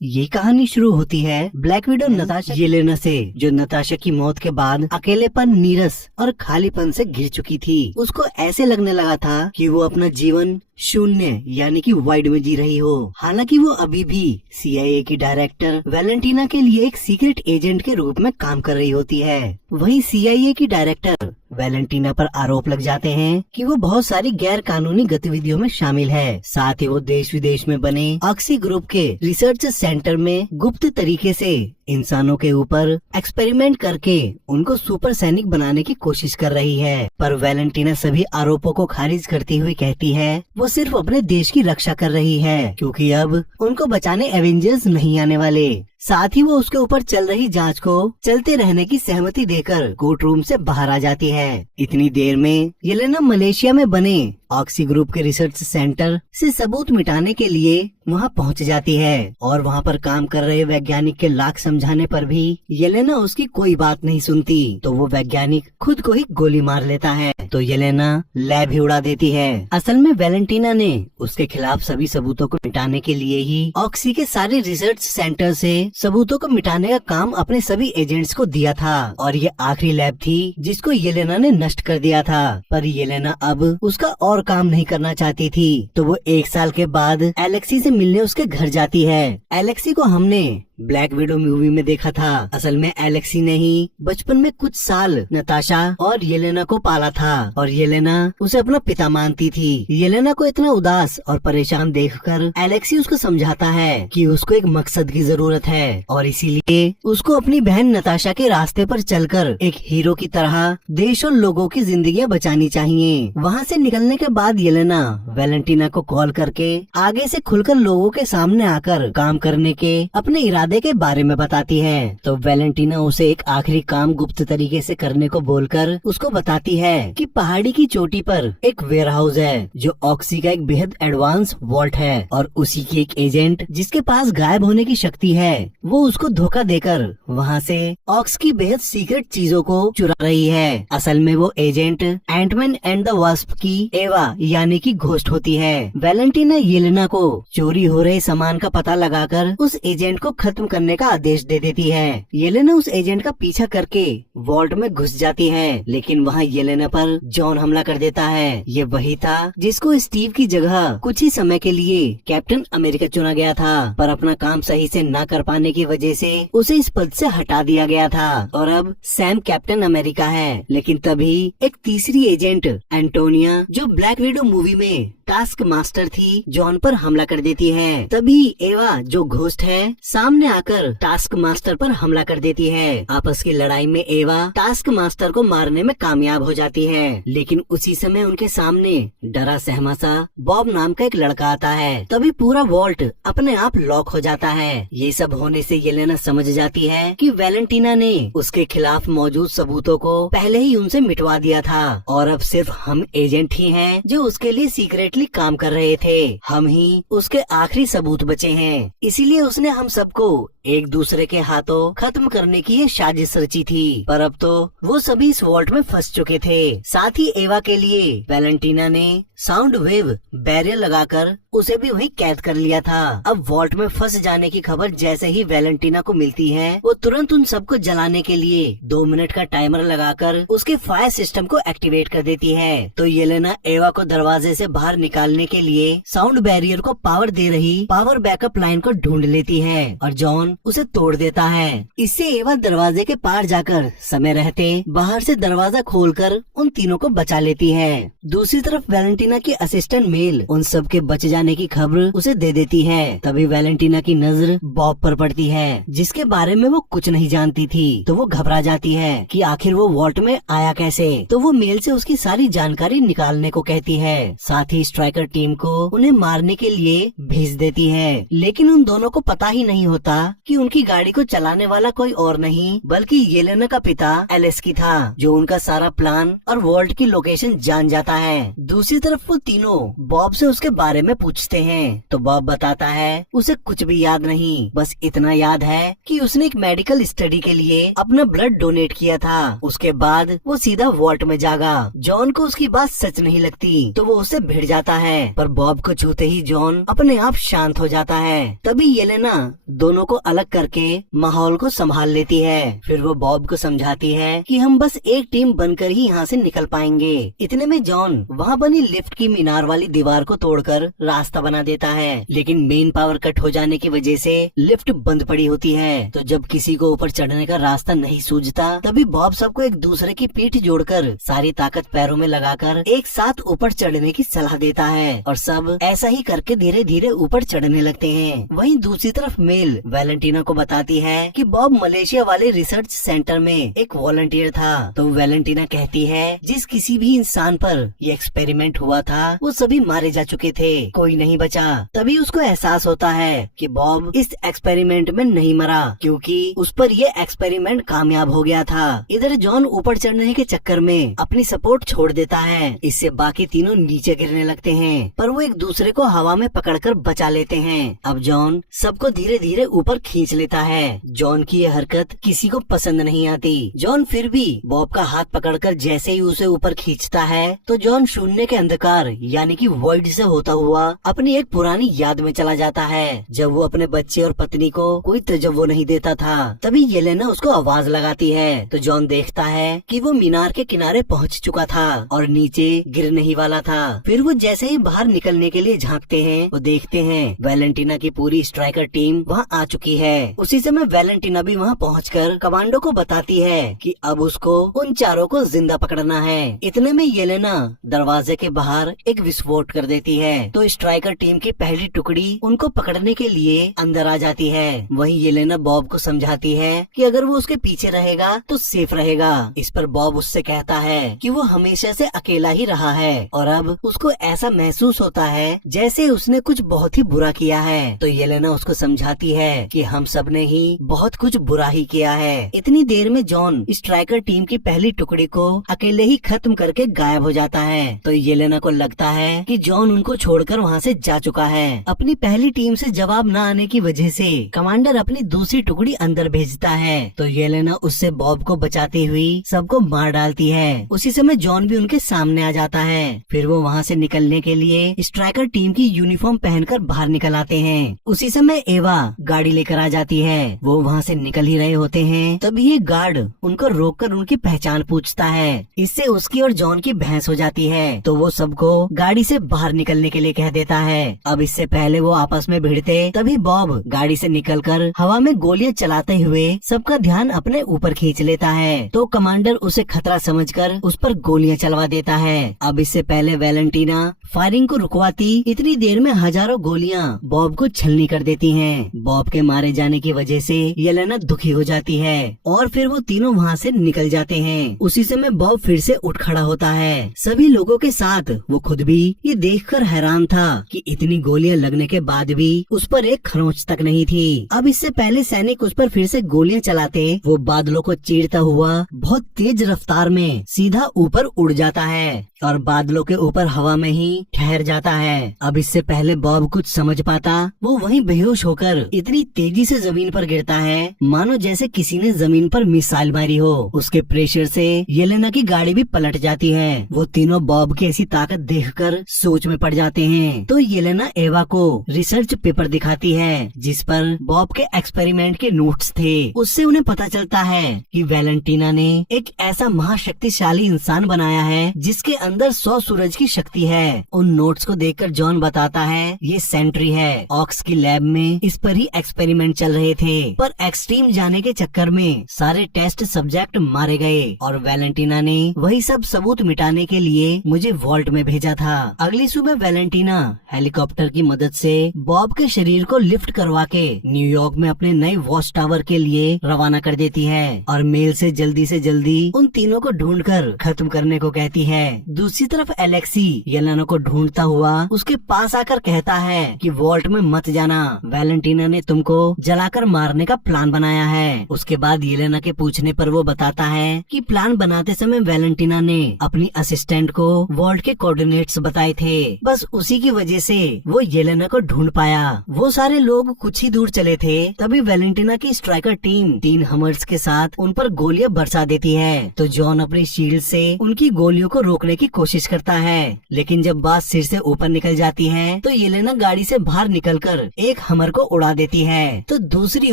ये कहानी शुरू होती है ब्लैक विडो नताशा येलेना से, जो नताशा की मौत के बाद अकेलेपन, नीरस और खालीपन से घिर चुकी थी। उसको ऐसे लगने लगा था कि वो अपना जीवन शून्य यानी कि वाइड में जी रही हो। हालांकि वो अभी भी CIA की डायरेक्टर वैलेंटीना के लिए एक सीक्रेट एजेंट के रूप में काम कर रही होती है। वहीं CIA की डायरेक्टर वैलेंटीना पर आरोप लग जाते हैं कि वो बहुत सारी गैर कानूनी गतिविधियों में शामिल है। साथ ही वो देश विदेश में बने ऑक्सी ग्रुप के रिसर्च सेंटर में गुप्त तरीके से इंसानों के ऊपर एक्सपेरिमेंट करके उनको सुपर सैनिक बनाने की कोशिश कर रही है। पर वैलेंटीना सभी आरोपों को खारिज करती हुई कहती है वो सिर्फ अपने देश की रक्षा कर रही है, क्योंकि अब उनको बचाने एवेंजर्स नहीं आने वाले। साथ ही वो उसके ऊपर चल रही जांच को चलते रहने की सहमति देकर कोर्ट रूम से बाहर आ जाती है। इतनी देर में येलेना मलेशिया में बने ऑक्सी ग्रुप के रिसर्च सेंटर से सबूत मिटाने के लिए वहां पहुंच जाती है और वहां पर काम कर रहे वैज्ञानिक के लाख समझाने पर भी येलेना उसकी कोई बात नहीं सुनती। तो वो वैज्ञानिक खुद को ही गोली मार लेता है, तो येलेना लैब ही उड़ा देती है। असल में वैलेंटीना ने उसके खिलाफ सभी सबूतों को मिटाने के लिए ही ऑक्सी के सारे रिसर्च सेंटर से सबूतों को मिटाने का काम अपने सभी एजेंट्स को दिया था, और ये आखिरी लैब थी जिसको येलेना ने नष्ट कर दिया था। पर येलेना अब उसका और काम नहीं करना चाहती थी, तो वो 1 साल के बाद एलेक्सी से मिलने उसके घर जाती है। एलेक्सी को हमने ब्लैक विडो मूवी में देखा था। असल में एलेक्सी ने ही बचपन में कुछ साल नताशा और येलेना को पाला था, और येलेना उसे अपना पिता मानती थी। येलेना को इतना उदास और परेशान देखकर एलेक्सी उसको समझाता है कि उसको एक मकसद की जरूरत है, और इसीलिए उसको अपनी बहन नताशा के रास्ते पर चलकर एक हीरो की तरह देश और लोगों की जिंदगियां बचानी चाहिए। वहाँ से निकलने के बाद येलेना वैलेंटीना को कॉल करके आगे से खुलकर लोगों के सामने आकर काम करने के अपने इरादे के बारे में बताती है। तो वैलेंटीना उसे एक आखिरी काम गुप्त तरीके से करने को बोलकर उसको बताती है कि पहाड़ी की चोटी पर एक वेयर हाउस है जो ऑक्सी का एक बेहद एडवांस वॉल्ट है, और उसी की एक एजेंट जिसके पास गायब होने की शक्ति है वो उसको धोखा देकर वहाँ से ऑक्स की बेहद सीक्रेट चीजों को चुरा रही है। असल में वो agent Ant Man and the Wasp की एवा यानी कि घोस्ट होती है। वैलेंटीना येलेना को चोरी हो रहे सामान का पता लगाकर उस एजेंट को खत्म करने का आदेश दे देती है। येलेना उस एजेंट का पीछा करके वॉल्ट में घुस जाती है, लेकिन वहाँ येलेना पर जॉन हमला कर देता है। ये वही था जिसको स्टीव की जगह कुछ ही समय के लिए कैप्टन अमेरिका चुना गया था, पर अपना काम सही से न कर पाने की वजह से उसे इस पद से हटा दिया गया था, और अब सैम कैप्टन अमेरिका है। लेकिन तभी एक तीसरी एजेंट एंटोनिया, जो ब्लैक विडो मूवी में टास्क मास्टर थी, जॉन पर हमला कर देती है। तभी एवा, जो घोस्ट है, सामने आकर टास्क मास्टर पर हमला कर देती है। आपस की लड़ाई में एवा टास्क मास्टर को मारने में कामयाब हो जाती है, लेकिन उसी समय उनके सामने डरा सहमा सा बॉब नाम का एक लड़का आता है। तभी पूरा वॉल्ट अपने आप लॉक हो जाता है। ये सब होने से येलेना समझ जाती है कि वैलेंटीना ने उसके खिलाफ मौजूद सबूतों को पहले ही उनसे मिटवा दिया था, और अब सिर्फ हम एजेंट ही हैं जो उसके लिए सीक्रेटली काम कर रहे थे। हम ही उसके आखिरी सबूत बचे हैं, इसीलिए उसने हम सबको एक दूसरे के हाथों खत्म करने की ये साजिश रची थी। पर अब तो वो सभी इस वॉल्ट में फंस चुके थे। साथ ही एवा के लिए वैलेंटीना ने साउंड वेव बैरियर लगाकर उसे भी वहीं कैद कर लिया था। अब वॉल्ट में फंस जाने की खबर जैसे ही वैलेंटीना को मिलती है, वो तुरंत उन सबको जलाने के लिए 2 मिनट का टाइमर लगाकर उसके फायर सिस्टम को एक्टिवेट कर देती है। तो येलेना एवा को दरवाजे से बाहर निकालने के लिए साउंड बैरियर को पावर दे रही पावर बैकअप लाइन को ढूंढ लेती है, और जॉन उसे तोड़ देता है। इससे एवा दरवाजे के पार जाकर समय रहते बाहर से दरवाजा खोलकर उन तीनों को बचा लेती है। दूसरी तरफ वैलेंटीना की असिस्टेंट मेल उन सब के बच जाने की खबर उसे दे देती है। तभी वैलेंटीना की नजर बॉब पर पड़ती है, जिसके बारे में वो कुछ नहीं जानती थी। तो वो घबरा जाती है कि आखिर वो वॉल्ट में आया कैसे। तो वो मेल से उसकी सारी जानकारी निकालने को कहती है। साथ ही स्ट्राइकर टीम को उन्हें मारने के लिए भेज देती है, लेकिन उन दोनों को पता ही नहीं होता कि उनकी गाड़ी को चलाने वाला कोई और नहीं बल्कि येलेना का पिता एलेस्की था, जो उनका सारा प्लान और वॉल्ट की लोकेशन जान जाता है। दूसरी तरफ तरफ वो तीनों बॉब से उसके बारे में पूछते हैं तो बॉब बताता है उसे कुछ भी याद नहीं, बस इतना याद है कि उसने एक मेडिकल स्टडी के लिए अपना ब्लड डोनेट किया था। उसके बाद वो सीधा वॉल्ट में जागा। जॉन को उसकी बात सच नहीं लगती तो वो उससे भिड़ जाता है, पर बॉब को छूते ही जॉन अपने आप शांत हो जाता है। तभी येलेना दोनों को अलग करके माहौल को संभाल लेती है। फिर वो बॉब को समझाती है कि हम बस एक टीम बनकर ही यहाँ से निकल पाएंगे। इतने में जॉन वहाँ बनी लिफ्ट की मीनार वाली दीवार को तोड़कर रास्ता बना देता है, लेकिन मेन पावर कट हो जाने की वजह से लिफ्ट बंद पड़ी होती है। तो जब किसी को ऊपर चढ़ने का रास्ता नहीं सूझता तभी बॉब सबको एक दूसरे की पीठ जोड़कर सारी ताकत पैरों में लगाकर एक साथ ऊपर चढ़ने की सलाह देता है और सब ऐसा ही करके धीरे धीरे ऊपर चढ़ने लगते हैं। वहीं दूसरी तरफ मेल वैलेंटीना को बताती है कि बॉब मलेशिया वाले रिसर्च सेंटर में एक वॉलंटियर था। तो वैलेंटीना कहती है जिस किसी भी इंसान पर ये एक्सपेरिमेंट हुआ था वो सभी मारे जा चुके थे, कोई नहीं बचा। तभी उसको एहसास होता है कि बॉब इस एक्सपेरिमेंट में नहीं मरा क्योंकि उस पर ये एक्सपेरिमेंट कामयाब हो गया था। इधर जॉन ऊपर चढ़ने के चक्कर में अपनी सपोर्ट छोड़ देता है, इससे बाकी तीनों नीचे गिरने लगते हैं, पर वो एक दूसरे को हवा में पकड़कर बचा लेते हैं। अब जॉन सबको धीरे धीरे ऊपर खींच लेता है। जॉन की ये हरकत किसी को पसंद नहीं आती। जॉन फिर भी बॉब का हाथ पकड़कर जैसे ही उसे ऊपर खींचता है तो जॉन शून्य के अंधकार यानी कि वॉइड से होता हुआ अपनी एक पुरानी याद में चला जाता है, जब वो अपने बच्चे और पत्नी को कोई तजव्वो नहीं देता था। तभी येलेना उसको आवाज लगाती है तो जॉन देखता है कि वो मीनार के किनारे पहुंच चुका था और नीचे गिरने ही वाला था। फिर वो जैसे ही बाहर निकलने के लिए झांकते हैं वो देखते हैं वैलेंटीना की पूरी स्ट्राइकर टीम वहाँ आ चुकी है। उसी समय वैलेंटीना भी वहाँ पहुंचकर कमांडो को बताती है कि अब उसको उन चारों को जिंदा पकड़ना है। इतने में येलेना दरवाजे के बाहर एक विस्फोट कर देती है तो स्ट्राइकर टीम की पहली टुकड़ी उनको पकड़ने के लिए अंदर आ जाती है। वहीं येलेना बॉब को समझाती है कि अगर वो उसके पीछे रहेगा तो सेफ रहेगा। इस पर बॉब उससे कहता है कि वो हमेशा से अकेला ही रहा है और अब उसको ऐसा महसूस होता है जैसे उसने कुछ बहुत ही बुरा किया है। तो येलेना उसको समझाती है कि हम सब ने ही बहुत कुछ बुरा ही किया है। इतनी देर में जॉन स्ट्राइकर टीम की पहली टुकड़ी को अकेले ही खत्म करके गायब हो जाता है। तो येलेना को लगता है कि जॉन उनको छोड़कर वहाँ से जा चुका है। अपनी पहली टीम से जवाब न आने की वजह से कमांडर अपनी दूसरी टुकड़ी अंदर भेजता है तो येलेना उससे बॉब को बचाती हुई सबको मार डालती है। उसी समय जॉन भी उनके सामने आ जाता है। फिर वो वहाँ से निकलने के लिए स्ट्राइकर टीम की यूनिफॉर्म पहनकर बाहर निकल आते हैं। उसी समय एवा गाड़ी लेकर आ जाती है। वो वहाँ से निकल ही रहे होते हैं तभी ये गार्ड उनको रोककर उनकी पहचान पूछता है। इससे उसकी और जॉन की बहस हो जाती है तो वो सबको गाड़ी से बाहर निकलने के लिए कह देता है। अब इससे पहले वो आपस में भिड़ते तभी बॉब गाड़ी से निकलकर हवा में गोलियां चलाते हुए सबका ध्यान अपने ऊपर खींच लेता है तो कमांडर उसे खतरा समझकर उस पर गोलियां चलवा देता है। अब इससे पहले वैलेंटीना फायरिंग को रुकवाती इतनी देर में हजारों गोलियां बॉब को छलनी कर देती हैं। बॉब के मारे जाने की वजह से येलेना दुखी हो जाती है और फिर वो तीनों वहाँ से निकल जाते हैं। उसी समय बॉब फिर से उठ खड़ा होता है। सभी लोगों के साथ वो खुद भी ये देखकर हैरान था कि इतनी गोलियां लगने के बाद भी उस पर एक खरोंच तक नहीं थी। अब इससे पहले सैनिक उस पर फिर से गोलियां चलाते वो बादलों को चीरता हुआ बहुत तेज रफ्तार में सीधा ऊपर उड़ जाता है और बादलों के ऊपर हवा में ही ठहर जाता है। अब इससे पहले बॉब कुछ समझ पाता वो वहीं बेहोश होकर इतनी तेजी से जमीन पर गिरता है मानो जैसे किसी ने जमीन पर मिसाइल मारी हो। उसके प्रेशर से येलेना की गाड़ी भी पलट जाती है। वो तीनों बॉब की ऐसी ताकत देखकर सोच में पड़ जाते हैं। तो येलेना एवा को रिसर्च पेपर दिखाती है जिस पर बॉब के एक्सपेरिमेंट के नोट्स थे। उससे उन्हें पता चलता है कि वैलेंटीना ने एक ऐसा महाशक्तिशाली इंसान बनाया है जिसके अंदर 100 सूरज की शक्ति है। उन नोट्स को देखकर जॉन बताता है ये सेंट्री है। ऑक्स की लैब में इस पर ही एक्सपेरिमेंट चल रहे थे पर एक्सट्रीम जाने के चक्कर में सारे टेस्ट सब्जेक्ट मारे गए और वैलेंटीना ने वही सब सबूत मिटाने के लिए मुझे वॉल्ट में भेजा था। अगली सुबह वैलेंटीना हेलीकॉप्टर की मदद से बॉब के शरीर को लिफ्ट करवा के न्यूयॉर्क में अपने नए वॉच टावर के लिए रवाना कर देती है और मेल से जल्दी उन तीनों को ढूंढकर खत्म करने को कहती है। दूसरी तरफ एलेक्सी येलेना को ढूंढता हुआ उसके पास आकर कहता है कि वॉल्ट में मत जाना, वैलेंटीना ने तुमको जलाकर मारने का प्लान बनाया है। उसके बाद येलेना के पूछने पर वो बताता है कि प्लान बनाते समय वैलेंटीना ने अपनी असिस्टेंट को वॉल्ट के कोऑर्डिनेट्स बताए थे, बस उसी की वजह से वो येलेना को ढूंढ पाया। वो सारे लोग कुछ ही दूर चले थे, तभी वैलेंटीना की स्ट्राइकर टीम 3 हमर्स के साथ उन पर गोलियां बरसा देती है। तो जॉन अपनी शील्ड से उनकी गोलियों को रोकने की कोशिश करता है, लेकिन जब बात सिर से ऊपर निकल जाती है तो येलेना गाड़ी से बाहर निकलकर एक हमर को उड़ा देती है, तो दूसरी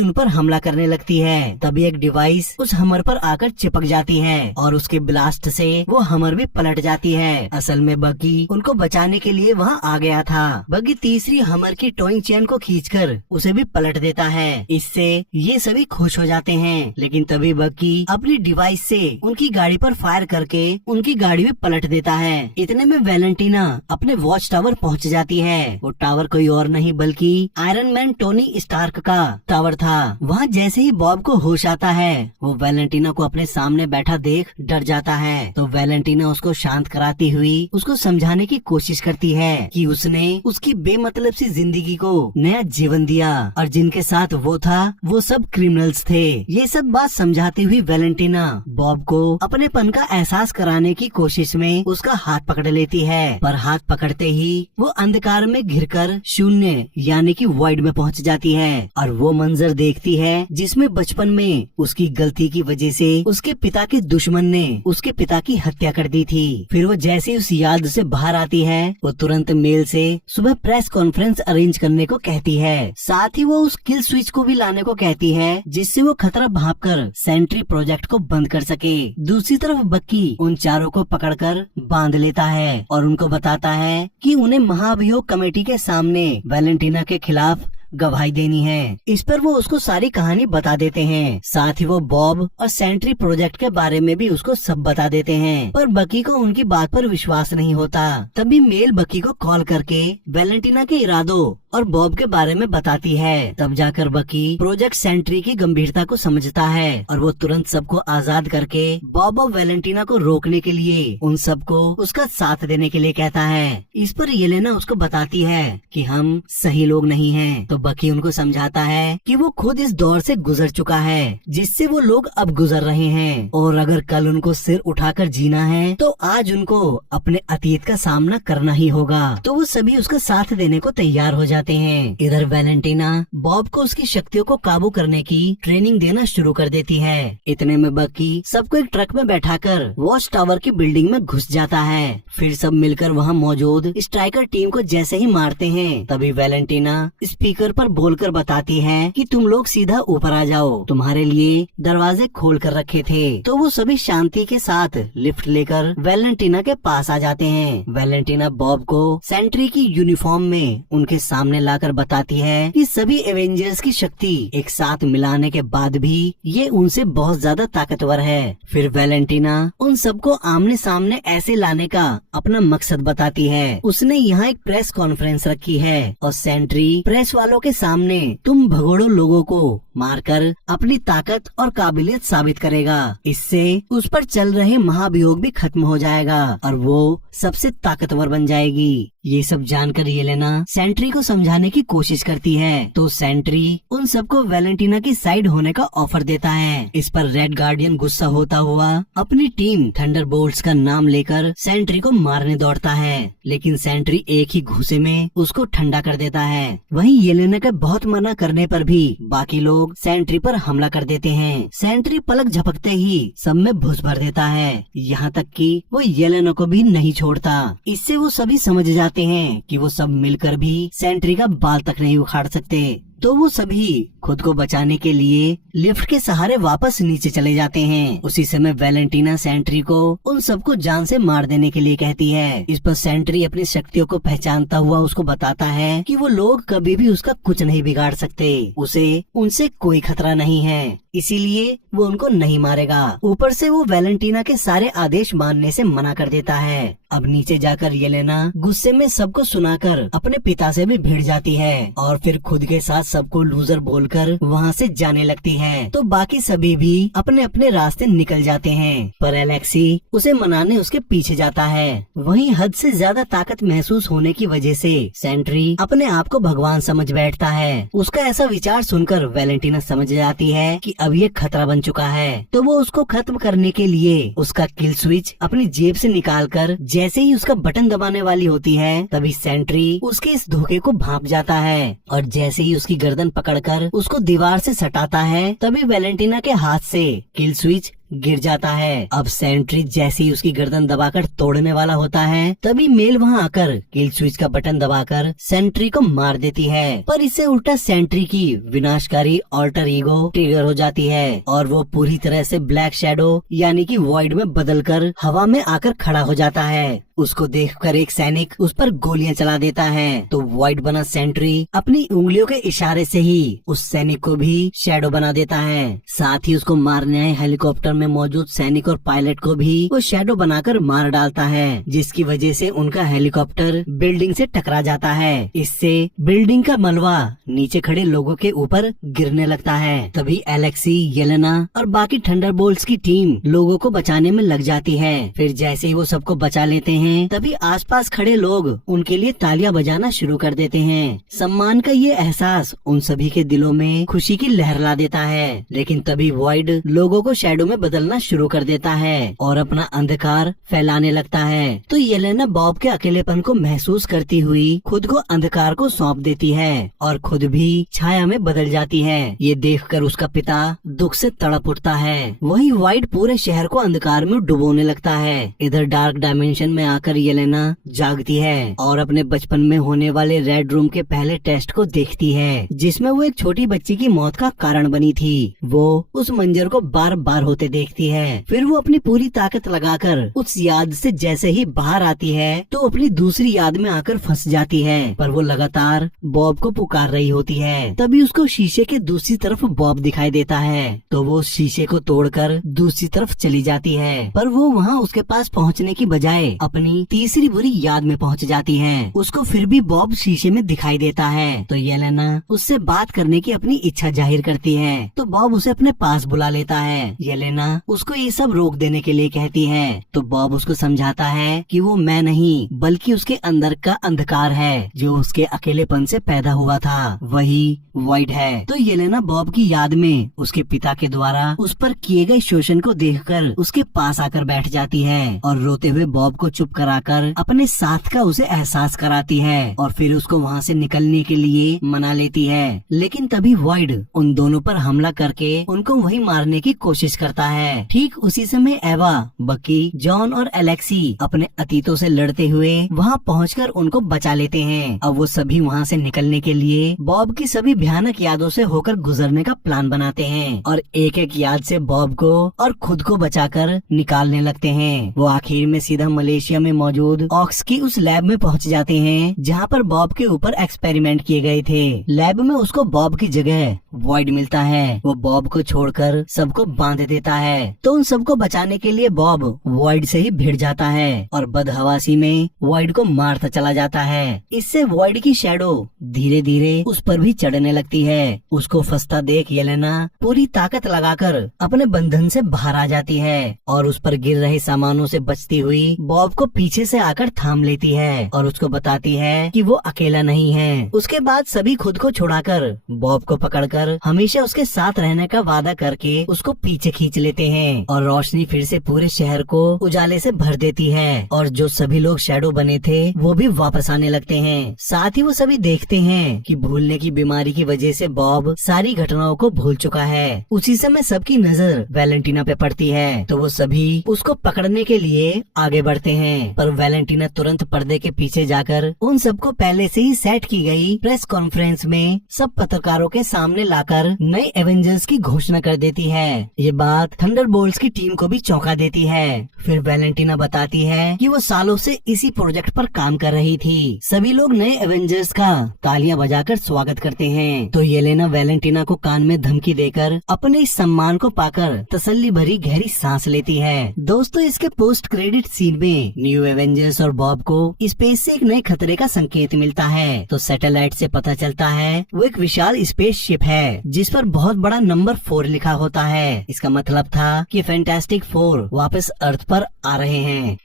उन पर हमला करने लगती है। तभी एक डिवाइस उस हमर पर आकर चिपक जाती है और उसके ब्लास्ट से वो हमर भी पलट जाती है। असल में बग्गी उनको बचाने के लिए वहाँ आ गया था। बग्गी तीसरी हमर की टॉइंग चेन को खींचकर उसे भी पलट देता है। इससे ये सभी खुश हो जाते हैं, लेकिन तभी बग्गी अपनी डिवाइस से उनकी गाड़ी पर फायर करके उनकी गाड़ी भी पलट देता है। इतने में वैलेंटीना अपने वॉच टावर पहुंच जाती है। वो टावर कोई और नहीं बल्कि आयरन मैन टोनी स्टार्क का टावर था। वहाँ जैसे ही बॉब को होश आता है वो वैलेंटीना को अपने सामने बैठा देख डर जाता है। तो वैलेंटीना उसको शांत कराती हुई उसको समझाने की कोशिश करती है कि उसने उसकी बेमतलब सी जिंदगी को नया जीवन दिया और जिनके साथ वो था वो सब क्रिमिनल्स थे। ये सब बात समझाती हुई वैलेंटीना बॉब को अपनेपन का एहसास कराने की कोशिश में उसका हाथ पकड़ लेती है, पर हाथ पकड़ते ही वो अंधकार में घिरकर शून्य यानी कि वॉइड में पहुंच जाती है और वो मंजर देखती है जिसमें बचपन में उसकी गलती की वजह से उसके पिता के दुश्मन ने उसके पिता की हत्या कर दी थी। फिर वो जैसे उस याद से बाहर आती है वो तुरंत मेल से सुबह प्रेस कॉन्फ्रेंस अरेंज करने को कहती है। साथ ही वो उस किल स्विच को भी लाने को कहती है जिससे वो खतरा भांपकर सेंट्री प्रोजेक्ट को बंद कर सके। दूसरी तरफ बक्की उन चारों को पकड़कर बांध लेता है और उनको बताता है कि उन्हें महाभियोग कमेटी के सामने वैलेंटीना के खिलाफ गवाही देनी है। इस पर वो उसको सारी कहानी बता देते हैं। साथ ही वो बॉब और सेंट्री प्रोजेक्ट के बारे में भी उसको सब बता देते हैं, पर बकी को उनकी बात पर विश्वास नहीं होता। तभी मेल बकी को कॉल करके वैलेंटीना के इरादों और बॉब के बारे में बताती है। तब जाकर बकी प्रोजेक्ट सेंट्री की गंभीरता को समझता है और वो तुरंत सबको आजाद करके बॉब और वैलेंटीना को रोकने के लिए उन सबको उसका साथ देने के लिए कहता है। इस पर येलेना उसको बताती है कि हम सही लोग नहीं हैं। तो बकी उनको समझाता है कि वो खुद इस दौर से गुजर चुका है जिससे वो लोग अब गुजर रहे हैं, और अगर कल उनको सिर उठाकर जीना है तो आज उनको अपने अतीत का सामना करना ही होगा। तो वो सभी उसका साथ देने को तैयार हो जाते हैं। इधर वैलेंटीना बॉब को उसकी शक्तियों को काबू करने की ट्रेनिंग देना शुरू कर देती है। इतने में बकी सबको एक ट्रक में बैठाकर वॉच टावर की बिल्डिंग में घुस जाता है। फिर सब मिलकर वहाँ मौजूद स्ट्राइकर टीम को जैसे ही मारते हैं तभी वैलेंटीना स्पीकर पर बोलकर बताती है कि तुम लोग सीधा ऊपर आ जाओ, तुम्हारे लिए दरवाजे खोल कर रखे थे। तो वो सभी शांति के साथ लिफ्ट लेकर वैलेंटीना के पास आ जाते हैं। वैलेंटीना बॉब को सेंट्री की यूनिफॉर्म में उनके सामने लाकर बताती है कि सभी एवेंजर्स की शक्ति एक साथ मिलाने के बाद भी ये उनसे बहुत ज्यादा ताकतवर है। फिर वैलेंटीना उन सबको आमने सामने ऐसे लाने का अपना मकसद बताती है। उसने यहाँ एक प्रेस कॉन्फ्रेंस रखी है और सेंट्री प्रेस वालों के सामने तुम भगोड़ों लोगों को मारकर अपनी ताकत और काबिलियत साबित करेगा। इससे उस पर चल रहे महाभियोग भी खत्म हो जाएगा और वो सबसे ताकतवर बन जाएगी। ये सब जानकर येलेना सेंट्री को समझाने की कोशिश करती है। तो सेंट्री उन सबको वैलेंटीना की साइड होने का ऑफर देता है। इस पर रेड गार्डियन गुस्सा होता हुआ अपनी टीम थंडरबोल्ट्स का नाम लेकर सेंट्री को मारने दौड़ता है, लेकिन सेंट्री एक ही घूसे में उसको ठंडा कर देता है। वहीं येलेना के बहुत मना करने पर भी बाकी लोग सेंट्री पर हमला कर देते हैं। सेंट्री पलक झपकते ही सब में भूस भर देता है, यहाँ तक कि वो येलेना को भी नहीं छोड़ता। इससे वो सभी समझ जाते हैं कि वो सब मिलकर भी सेंट्री का बाल तक नहीं उखाड़ सकते। तो वो सभी खुद को बचाने के लिए लिफ्ट के सहारे वापस नीचे चले जाते हैं। उसी समय वैलेंटीना सेंट्री को उन सबको जान से मार देने के लिए कहती है। इस पर सेंट्री अपनी शक्तियों को पहचानता हुआ उसको बताता है कि वो लोग कभी भी उसका कुछ नहीं बिगाड़ सकते, उसे उनसे कोई खतरा नहीं है। इसीलिए वो उनको नहीं मारेगा। ऊपर से वो वैलेंटीना के सारे आदेश मानने से मना कर देता है। अब नीचे जाकर येलेना गुस्से में सबको सुनाकर अपने पिता से भी भिड़ जाती है और फिर खुद के साथ सबको लूजर बोलकर वहाँ से जाने लगती है। तो बाकी सभी भी अपने अपने रास्ते निकल जाते हैं, पर एलेक्सी उसे मनाने उसके पीछे जाता है। वहीं हद से ज्यादा ताकत महसूस होने की वजह से सेंट्री अपने आप को भगवान समझ बैठता है। उसका ऐसा विचार सुनकर वैलेंटीना समझ जाती है कि अब ये खतरा बन चुका है, तो वो उसको खत्म करने के लिए उसका किल स्विच अपनी जेब से निकालकर जैसे ही उसका बटन दबाने वाली होती है तभी सेंट्री उसके इस धोखे को भांप जाता है और जैसे ही उसकी गर्दन पकड़कर उसको दीवार से सटाता है तभी वैलेंटीना के हाथ से किल स्विच गिर जाता है। अब सेंट्री जैसे ही उसकी गर्दन दबाकर तोड़ने वाला होता है तभी मेल वहाँ आकर किल स्विच का बटन दबाकर सेंट्री को मार देती है, पर इससे उल्टा सेंट्री की विनाशकारी ऑल्टर ईगो ट्रिगर हो जाती है और वो पूरी तरह से ब्लैक शैडो यानी कि वॉइड में बदलकर हवा में आकर खड़ा हो जाता है। उसको देखकर एक सैनिक उस पर गोलियां चला देता है, तो वॉइड बना सेंट्री अपनी उंगलियों के इशारे से ही उस सैनिक को भी शैडो बना देता है। साथ ही उसको मारने आए हेलीकॉप्टर में मौजूद सैनिक और पायलट को भी वो शैडो बनाकर मार डालता है, जिसकी वजह से उनका हेलीकॉप्टर बिल्डिंग से टकरा जाता है। इससे बिल्डिंग का मलबा नीचे खड़े लोगों के ऊपर गिरने लगता है। तभी एलेक्सी, येलेना और बाकी थंडरबोल्ट्स की टीम लोगों को बचाने में लग जाती है। फिर जैसे ही वो सबको बचा लेते हैं तभी आसपास खड़े लोग उनके लिए तालियां बजाना शुरू कर देते हैं। सम्मान का ये एहसास उन सभी के दिलों में खुशी की लहर ला देता है। लेकिन तभी वॉइड लोगों को शैडो में बदलना शुरू कर देता है और अपना अंधकार फैलाने लगता है। तो येलेना बॉब के अकेलेपन को महसूस करती हुई खुद को अंधकार को सौंप देती है और खुद भी छाया में बदल जाती है। ये देखकर उसका पिता दुख से तड़प उठता है। वही वॉइड पूरे शहर को अंधकार में डुबोने लगता है। इधर डार्क डायमेंशन में आकर येलेना जागती है और अपने बचपन में होने वाले रेड रूम के पहले टेस्ट को देखती है, जिसमें वो एक छोटी बच्ची की मौत का कारण बनी थी। वो उस मंजर को बार बार होते देखती है। फिर वो अपनी पूरी ताकत लगाकर उस याद से जैसे ही बाहर आती है तो अपनी दूसरी याद में आकर फंस जाती है, पर वो लगातार बॉब को पुकार रही होती है। तभी उसको शीशे के दूसरी तरफ बॉब दिखाई देता है, तो वो शीशे को तोड़कर दूसरी तरफ चली जाती है, पर वो वहाँ उसके पास पहुँचने की बजाय अपनी तीसरी बुरी याद में पहुंच जाती है। उसको फिर भी बॉब शीशे में दिखाई देता है, तो येलेना उससे बात करने की अपनी इच्छा जाहिर करती है। तो बॉब उसे अपने पास बुला लेता है। येलेना उसको ये सब रोक देने के लिए कहती है, तो बॉब उसको समझाता है कि वो मैं नहीं बल्कि उसके अंदर का अंधकार है जो उसके अकेलेपन से पैदा हुआ था, वही वॉइड है। तो येलेना बॉब की याद में उसके पिता के द्वारा उस पर किए गए शोषण को देखकर उसके पास आकर बैठ जाती है और रोते हुए बॉब को चुप कराकर अपने साथ का उसे एहसास कराती है और फिर उसको वहाँ से निकलने के लिए मना लेती है। लेकिन तभी वॉइड उन दोनों पर हमला करके उनको वहीं मारने की कोशिश करता है। ठीक उसी समय एवा, बकी, जॉन और एलेक्सी अपने अतीतों से लड़ते हुए वहाँ पहुंचकर उनको बचा लेते हैं। अब वो सभी वहाँ से निकलने के लिए बॉब की सभी भयानक यादों से होकर गुजरने का प्लान बनाते हैं और एक एक याद से बॉब को और खुद को बचाकर निकालने लगते हैं। वो आखिर में सीधा मलेशिया में मौजूद ऑक्स की उस लैब में पहुंच जाते हैं जहां पर बॉब के ऊपर एक्सपेरिमेंट किए गए थे। लैब में उसको बॉब की जगह वॉइड मिलता है। वो बॉब को छोड़कर सबको बांध देता है, तो उन सबको बचाने के लिए बॉब वॉइड से ही भिड़ जाता है और बदहवासी में वॉइड को मारता चला जाता है। इससे वॉइड की शैडो धीरे धीरे उस पर भी चढ़ने लगती है। उसको फंसता देख येलेना पूरी ताकत लगाकर अपने बंधन से बाहर आ जाती है और उस पर गिर रहे सामानों से बचती हुई बॉब को पीछे से आकर थाम लेती है और उसको बताती है कि वो अकेला नहीं है। उसके बाद सभी खुद को छुड़ाकर बॉब को पकड़कर हमेशा उसके साथ रहने का वादा करके उसको पीछे खींच लेते हैं और रोशनी फिर से पूरे शहर को उजाले से भर देती है और जो सभी लोग शैडो बने थे वो भी वापस आने लगते हैं। साथ ही वो सभी देखते हैं कि भूलने की बीमारी की वजह से बॉब सारी घटनाओं को भूल चुका है। उसी समय सबकी नजर वैलेंटीना पे पड़ती है, तो वो सभी उसको पकड़ने के लिए आगे बढ़ते हैं, पर वैलेंटीना तुरंत पर्दे के पीछे जाकर उन सबको पहले से ही सेट की गई प्रेस कॉन्फ्रेंस में सब पत्रकारों के सामने लाकर नए एवेंजर्स की घोषणा कर देती है। ये बात थंडरबोल्ट्स की टीम को भी चौंका देती है। फिर वैलेंटीना बताती है कि वो सालों से इसी प्रोजेक्ट पर काम कर रही थी। सभी लोग नए एवेंजर्स का तालियां बजाकर स्वागत करते हैं। तो येलेना वैलेंटीना को कान में धमकी देकर अपने इस सम्मान को पाकर तसल्ली भरी गहरी सांस लेती है। दोस्तों, इसके पोस्ट क्रेडिट सीन में न्यू एवेंजर्स और बॉब को स्पेस से एक नए खतरे का संकेत मिलता है। तो सैटेलाइट से पता चलता है वो एक विशाल स्पेस शिप है जिस पर बहुत बड़ा नंबर 4 लिखा होता है। इसका मतलब था कि फैंटास्टिक 4 वापस अर्थ पर आ रहे हैं।